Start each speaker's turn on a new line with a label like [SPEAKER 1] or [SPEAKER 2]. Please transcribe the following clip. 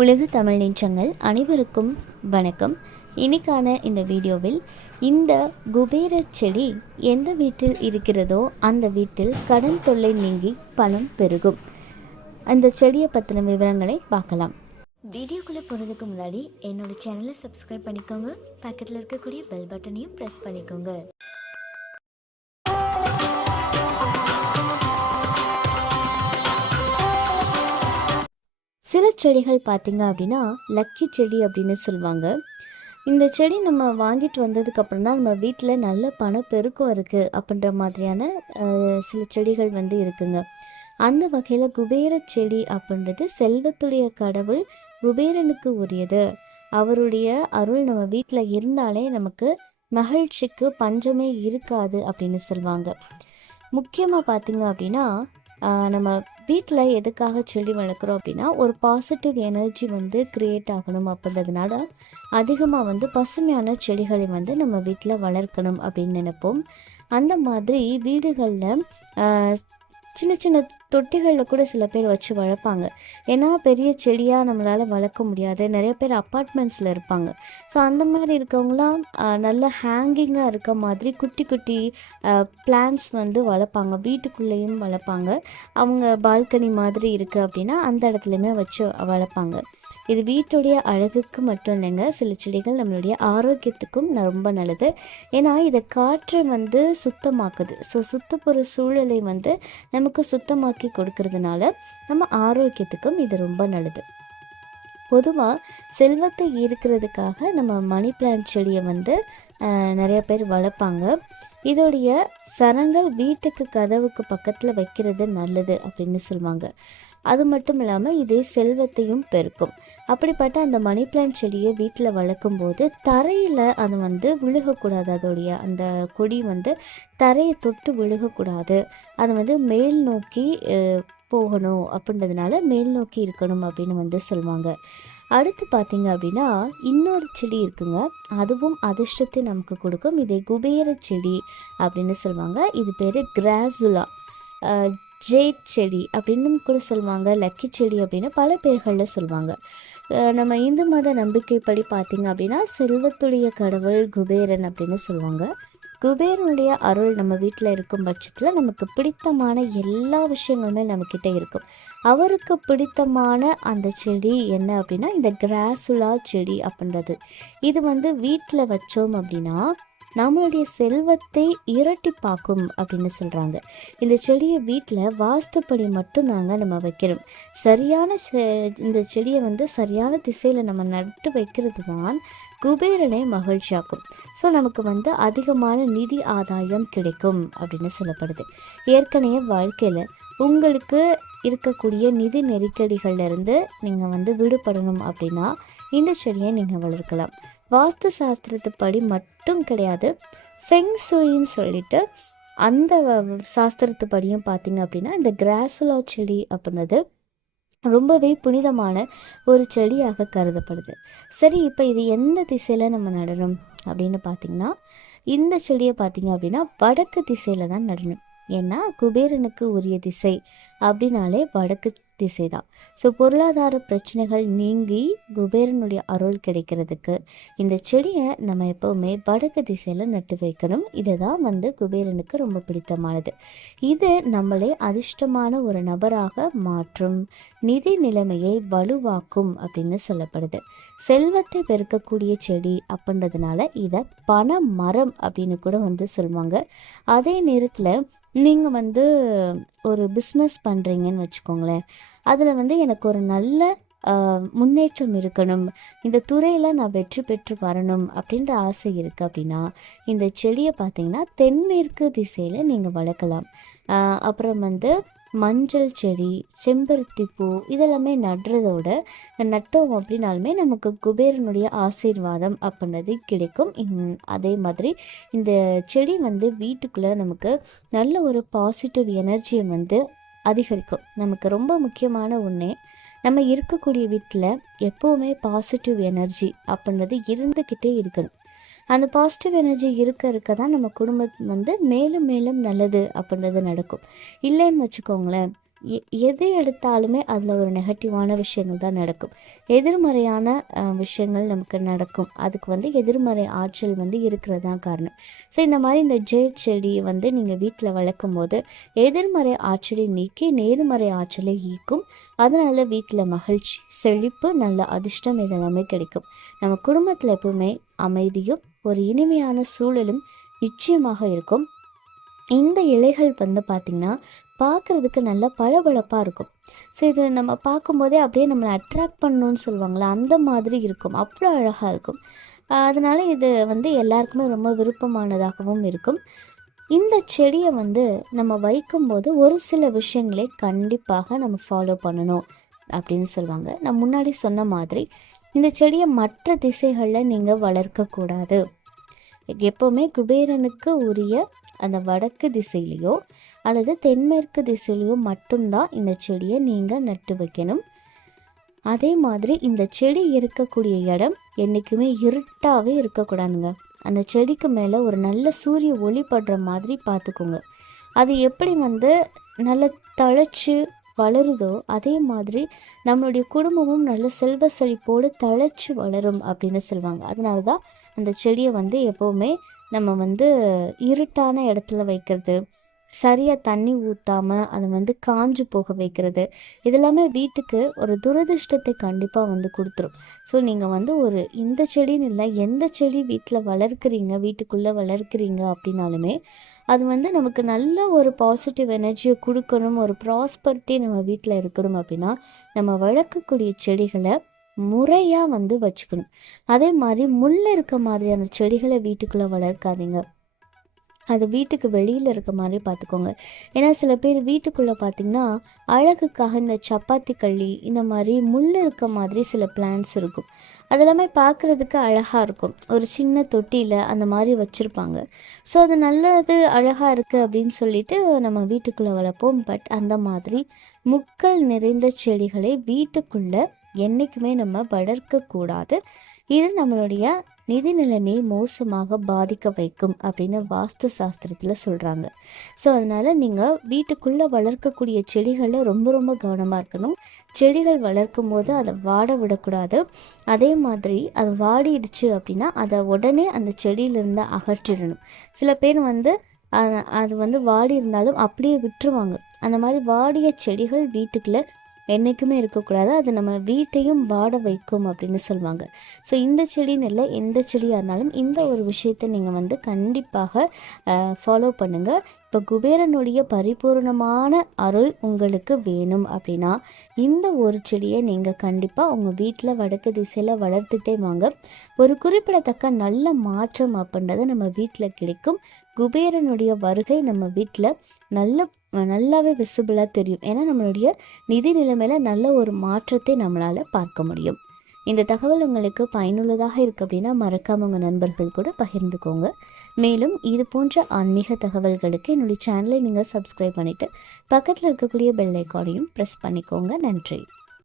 [SPEAKER 1] உலக தமிழ் நெஞ்சங்கள் அனைவருக்கும் வணக்கம். இன்னைக்கான இந்த வீடியோவில் இந்த குபேர செடி எந்த வீட்டில் இருக்கிறதோ அந்த வீட்டில் கடன் தொல்லை நீங்கி பணம் பெருகும். அந்த செடியை பற்றின விவரங்களை பார்க்கலாம். வீடியோக்குள்ளே போகிறதுக்கு முன்னாடி என்னோட சேனலை சப்ஸ்கிரைப் பண்ணிக்கோங்க. பக்கத்தில் இருக்கக்கூடிய பெல் பட்டனையும் ப்ரெஸ் பண்ணிக்கோங்க. சில செடிகள் பார்த்தீங்க அப்படின்னா லக்கி செடி அப்படின்னு சொல்லுவாங்க. இந்த செடி நம்ம வாங்கிட்டு வந்ததுக்கப்புறம் தான் நம்ம வீட்டில் நல்ல பணப்பெருக்கம் இருக்குது அப்படின்ற மாதிரியான சில செடிகள் வந்து இருக்குங்க. அந்த வகையில் குபேர செடி அப்படின்றது செல்வத்துடைய கடவுள் குபேரனுக்கு உரியது. அவருடைய அருள் நம்ம வீட்டில் இருந்தாலே நமக்கு மகிழ்ச்சிக்கு பஞ்சமே இருக்காது அப்படின்னு சொல்லுவாங்க. முக்கியமாக பார்த்தீங்க அப்படின்னா நம்ம வீட்டில் எதுக்காக செடி வளர்க்குறோம் அப்படின்னா ஒரு பாசிட்டிவ் எனர்ஜி வந்து க்ரியேட் ஆகணும் அப்படின்றதுனால அதிகமாக வந்து பசுமையான செடிகளை வந்து நம்ம வீட்டில் வளர்க்கணும் அப்படின்னு நினைப்போம். அந்த மாதிரி வீடுகளில் சின்ன சின்ன தொட்டிகளில் கூட சில பேர் வச்சு வளர்ப்பாங்க. ஏன்னா பெரிய செடியாக நம்மளால் வளர்க்க முடியாது. நிறைய பேர் அப்பார்ட்மெண்ட்ஸில் இருப்பாங்க. ஸோ அந்த மாதிரி இருக்கவங்களாம் நல்ல ஹேங்கிங்காக இருக்க மாதிரி குட்டி குட்டி பிளான்ஸ் வந்து வளர்ப்பாங்க. வீட்டுக்குள்ளேயும் வளர்ப்பாங்க. அவங்க பால்கனி மாதிரி இருக்குது அப்படின்னா அந்த இடத்துலையுமே வச்சு வளர்ப்பாங்க. இது வீட்டுடைய அழகுக்கு மட்டும் இல்லைங்க. சில செடிகள் நம்மளுடைய ஆரோக்கியத்துக்கும் ரொம்ப நல்லது. ஏன்னா இதை காற்றை வந்து சுத்தமாக்குது. ஸோ சுத்தப்புற சூழலை வந்து நமக்கு சுத்தமாக்கி கொடுக்கறதுனால நம்ம ஆரோக்கியத்துக்கும் இது ரொம்ப நல்லது. பொதுவாக செல்வத்தை ஈர்க்கிறதுக்காக நம்ம மணி பிளான்ட் செடியை வந்து நிறைய பேர் வளர்ப்பாங்க. இதோடைய சரங்கள் வீட்டுக்கு கதவுக்கு பக்கத்தில் வைக்கிறது நல்லது அப்படின்னு சொல்லுவாங்க. அது மட்டும் இல்லாமல் இதே செல்வத்தையும் பெருக்கும். அப்படிப்பட்ட அந்த மணி பிளான்ட் செடியை வீட்டில் வளர்க்கும் போது தரையில் அது வந்து விழுகக்கூடாது. அதோடைய அந்த கொடி வந்து தரையை தொட்டு விழுகக்கூடாது. அது வந்து மேல் நோக்கி போகணும் அப்படின்றதுனால மேல் நோக்கி இருக்கணும் அப்படின்னு வந்து சொல்லுவாங்க. அடுத்து பார்த்தீங்க அப்படின்னா இன்னொரு செடி இருக்குங்க. அதுவும் அதிர்ஷ்டத்தை நமக்கு கொடுக்கும். இதை குபேர செடி அப்படின்னு சொல்லுவாங்க. இது பேர் கிராசுலா. ஜேட் செடி அப்படின்னு கூட சொல்லுவாங்க. லக்கி செடி அப்படின்னு பல பேர்களில் சொல்லுவாங்க. நம்ம இந்து மத நம்பிக்கைப்படி பார்த்திங்க அப்படின்னா செல்வத்துடைய கடவுள் குபேரன் அப்படின்னு சொல்லுவாங்க. குபேரனுடைய அருள் நம்ம வீட்டில் இருக்கும் பட்சத்தில் நமக்கு பிடித்தமான எல்லா விஷயங்களுமே நம்மக்கிட்ட இருக்கும். அவருக்கு பிடித்தமான அந்த செடி என்ன அப்படின்னா இந்த கிராசுலா செடி அப்படின்றது. இது வந்து வீட்டில் வச்சோம் அப்படின்னா நம்மளுடைய செல்வத்தை இரட்டிப்பாக்கும் அப்படின்னு சொல்கிறாங்க இந்த செடியை வீட்டில் வாஸ்துப்படி மட்டும் நாங்கள் நம்ம வைக்கிறோம். சரியான செ- இந்த செடியை வந்து சரியான திசையில் நம்ம நட்டு வைக்கிறது தான் குபேரனை மகிழ்ச்சியாக்கும். ஸோ நமக்கு வந்து அதிகமான நிதி ஆதாயம் கிடைக்கும் அப்படின்னு சொல்லப்படுது. ஏற்கனவே வாழ்க்கையில் உங்களுக்கு இருக்கக்கூடிய நிதி நெருக்கடிகள்லேருந்து நீங்கள் வந்து விடுபடணும் அப்படின்னா இந்த செடியை நீங்கள் வளர்க்கலாம். வாஸ்து சாஸ்திரத்துப்படி மட்டும் கிடையாது. ஃபெங் சுயின்னு சொல்லிட்டு அந்த சாஸ்திரத்துப்படியும் பார்த்தீங்க அப்படின்னா இந்த கிராசுலா செடி அப்படின்றது ரொம்பவே புனிதமான ஒரு செடியாக கருதப்படுது. சரி இப்போ இது எந்த திசையில் நம்ம நடணும் அப்படின்னு பார்த்தீங்கன்னா இந்த செடியை பார்த்தீங்க அப்படின்னா வடக்கு திசையில் தான் நடணும். ஏன்னா குபேரனுக்கு உரிய திசை அப்படின்னாலே வடக்கு திசை தான் ஸோ பொருளாதார பிரச்சனைகள் நீங்கி குபேரனுடைய அருள் கிடைக்கிறதுக்கு இந்த செடியை நம்ம எப்போவுமே வடக்கு திசையில் நட்டு வைக்கணும். இதை தான் வந்து குபேரனுக்கு ரொம்ப பிடித்தமானது. இது நம்மளே அதிர்ஷ்டமான ஒரு நபராக மாற்றும் நிதி நிலைமையை வலுவாக்கும் அப்படின்னு சொல்லப்படுது. செல்வத்தை பெருக்கக்கூடிய செடி அப்படின்றதுனால இதை பண மரம் அப்படின்னு கூட வந்து சொல்லுவாங்க. அதே நேரத்தில் நீங்கள் வந்து ஒரு பிஸ்னஸ் பண்ணுறீங்கன்னு வச்சுக்கோங்களேன். அதில் வந்து எனக்கு ஒரு நல்ல முன்னேற்றம் இருக்கணும். இந்த துறையில் நான் வெற்றி பெற்று வரணும் அப்படின்ற ஆசை இருக்குது அப்படின்னா இந்த செடியை பார்த்தீங்கன்னா தென்மேற்கு திசையில் நீங்கள் வளர்க்கலாம். அப்புறம் வந்து மஞ்சள் செடி செம்பருத்தி பூ இதெல்லாமே நடுறதோட நட்டோம் அப்படின்னாலுமே நமக்கு குபேரனுடைய ஆசீர்வாதம் அப்படின்றது கிடைக்கும். அதே மாதிரி இந்த செடி வந்து வீட்டுக்குள்ளே நமக்கு நல்ல ஒரு பாசிட்டிவ் எனர்ஜியை வந்து அதிகரிக்கும். நமக்கு ரொம்ப முக்கியமான ஒன்றே நம்ம இருக்கக்கூடிய வீட்டில் எப்போவுமே பாசிட்டிவ் எனர்ஜி அப்படின்றது இருந்துக்கிட்டே இருக்கணும். அந்த பாசிட்டிவ் எனர்ஜி இருக்க இருக்க தான் நம்ம குடும்பம் வந்து மேலும் மேலும் நல்லது அப்படின்றது நடக்கும். இல்லைன்னு வச்சுக்கோங்களேன் எது எடுத்தாலுமே அதில் ஒரு நெகட்டிவான விஷயங்கள் தான் நடக்கும். எதிர்மறையான விஷயங்கள் நமக்கு நடக்கும். அதுக்கு வந்து எதிர்மறை ஆற்றல் வந்து இருக்கிறது தான் காரணம். ஸோ இந்த மாதிரி இந்த ஜேட் செடியை வந்து நீங்கள் வீட்டில் வளர்க்கும் போது எதிர்மறை ஆற்றலை நீக்கி நேர்மறை ஆற்றலை ஈக்கும் அதனால் வீட்டில் மகிழ்ச்சி செழிப்பு நல்ல அதிர்ஷ்டம் இதெல்லாமே கிடைக்கும். நம்ம குடும்பத்தில் எப்பவுமே அமைதியும் ஒரு இனிமையான சூழலும் நிச்சயமாக இருக்கும். இந்த இலைகள் வந்து பார்த்திங்கன்னா பார்க்குறதுக்கு நல்லா பளபளப்பாக இருக்கும். ஸோ இது நம்ம பார்க்கும்போதே அப்படியே நம்மளை அட்ராக்ட் பண்ணணும்னு சொல்லுவாங்களே அந்த மாதிரி இருக்கும். அவ்வளோ அழகாக இருக்கும். அதனால் இது வந்து எல்லாருக்குமே ரொம்ப விருப்பமானதாகவும் இருக்கும். இந்த செடியை வந்து நம்ம வைக்கும்போது ஒரு சில விஷயங்களை கண்டிப்பாக நம்ம ஃபாலோ பண்ணணும் அப்படின்னு சொல்லுவாங்க. நான் முன்னாடி சொன்ன மாதிரி இந்த செடியை மற்ற திசைகளில் நீங்கள் வளர்க்கக்கூடாது. எப்போவுமே குபேரனுக்கு உரிய அந்த வடக்கு திசையிலையோ அல்லது தென்மேற்கு திசையிலையோ மட்டும்தான் இந்த செடியை நீங்கள் நட்டு வைக்கணும். அதே மாதிரி இந்த செடி இருக்கக்கூடிய இடம் என்றைக்குமே இருட்டாகவே இருக்கக்கூடாதுங்க. அந்த செடிக்கு மேலே ஒரு நல்ல சூரிய ஒளி படுற மாதிரி பார்த்துக்கோங்க. அது எப்படி வந்து நல்ல தழைச்சு வளருதோ அதே மாதிரி நம்மளுடைய குடும்பமும் நல்ல செல்வ செழிப்போடு தழைச்சு வளரும் அப்படின்னு சொல்லுவாங்க. அதனால தான் அந்த செடியை வந்து எப்போவுமே நம்ம வந்து இருட்டான இடத்துல வைக்கிறது சரியாக தண்ணி ஊற்றாமல் அதை வந்து காஞ்சு போக வைக்கிறது இதெல்லாமே வீட்டுக்கு ஒரு துரதிர்ஷ்டத்தை கண்டிப்பாக வந்து கொடுத்துரும். ஸோ நீங்கள் வந்து ஒரு இந்த செடின்னு இல்லை எந்த செடி வீட்டில் வளர்க்குறீங்க வீட்டுக்குள்ளே வளர்க்குறீங்க அப்படின்னாலுமே அது வந்து நமக்கு நல்ல ஒரு பாசிட்டிவ் எனர்ஜியை கொடுக்கணும் ஒரு ப்ராஸ்பரிட்டி நம்ம வீட்டில் இருக்கணும் அப்படின்னா நம்ம வளர்க்கக்கூடிய செடிகளை முறையாக வந்து வச்சுக்கணும். அதே மாதிரி முள் இருக்க மாதிரியான செடிகளை வீட்டுக்குள்ளே வளர்க்காதீங்க. அது வீட்டுக்கு வெளியில் இருக்க மாதிரி பார்த்துக்கோங்க. ஏன்னா சில பேர் வீட்டுக்குள்ளே பார்த்தீங்கன்னா அழகுக்காக இந்த சப்பாத்தி கள்ளி இந்த மாதிரி முள் இருக்க மாதிரி சில பிளான்ஸ் இருக்கும். அதெல்லாமே பார்க்குறதுக்கு அழகாக இருக்கும். ஒரு சின்ன தொட்டியில் அந்த மாதிரி வச்சுருப்பாங்க. ஸோ அது நல்லது அழகாக இருக்குது அப்படின்னு சொல்லிட்டு நம்ம வீட்டுக்குள்ளே வளர்ப்போம். பட் அந்த மாதிரி முட்கள் நிறைந்த செடிகளை வீட்டுக்குள்ளே என்றைக்குமே நம்ம வளர்க்கக்கூடாது. இது நம்மளுடைய நிதி நிலைமையை மோசமாக பாதிக்க வைக்கும் அப்படின்னு வாஸ்து சாஸ்திரத்தில் சொல்கிறாங்க ஸோ அதனால் நீங்கள் வீட்டுக்குள்ளே வளர்க்கக்கூடிய செடிகளில் ரொம்ப ரொம்ப கவனமாக இருக்கணும். செடிகள் வளர்க்கும் போது அதை வாட விடக்கூடாது. அதே மாதிரி அது வாடிடுச்சு அப்படின்னா அதை உடனே அந்த செடியிலிருந்து அகற்றிடணும். சில பேர் வந்து அது வந்து வாடி இருந்தாலும் அப்படியே விட்டுருவாங்க. அந்த மாதிரி வாடிய செடிகள் வீட்டுக்குள்ளே என்றைக்குமே இருக்கக்கூடாது. அது நம்ம வீட்டையும் வாட வைக்கும் அப்படின்னு சொல்லுவாங்க. ஸோ இந்த செடின்னு இல்லை எந்த செடியாக இருந்தாலும் இந்த ஒரு விஷயத்தை நீங்கள் வந்து கண்டிப்பாக ஃபாலோ பண்ணுங்கள் இப்போ குபேரனுடைய பரிபூர்ணமான அருள் உங்களுக்கு வேணும் அப்படின்னா இந்த ஒரு செடியை நீங்கள் கண்டிப்பாக உங்கள் வீட்டில் வடக்கு திசையில் வளர்த்துட்டே வாங்க. ஒரு குறிப்பிடத்தக்க நல்ல மாற்றம் அப்படின்றது நம்ம வீட்டில் கிடைக்கும். குபேரனுடைய வருகை நம்ம வீட்டில் நல்ல நல்லாவே விசிபிளாக தெரியும். ஏன்னா நம்மளுடைய நிதி நிலைமையில் நல்ல ஒரு மாற்றத்தை நம்மளால் பார்க்க முடியும். இந்த தகவல் உங்களுக்கு பயனுள்ளதாக இருக்குது அப்படின்னா மறக்காம உங்கள் நண்பர்கள் கூட பகிர்ந்துக்கோங்க. மேலும் இது போன்ற ஆன்மீக தகவல்களுக்கு என்னுடைய சேனலை நீங்கள் சப்ஸ்கிரைப் பண்ணிவிட்டு பக்கத்தில் இருக்கக்கூடிய பெல் ஐக்கானையும் ப்ரெஸ் பண்ணிக்கோங்க. நன்றி.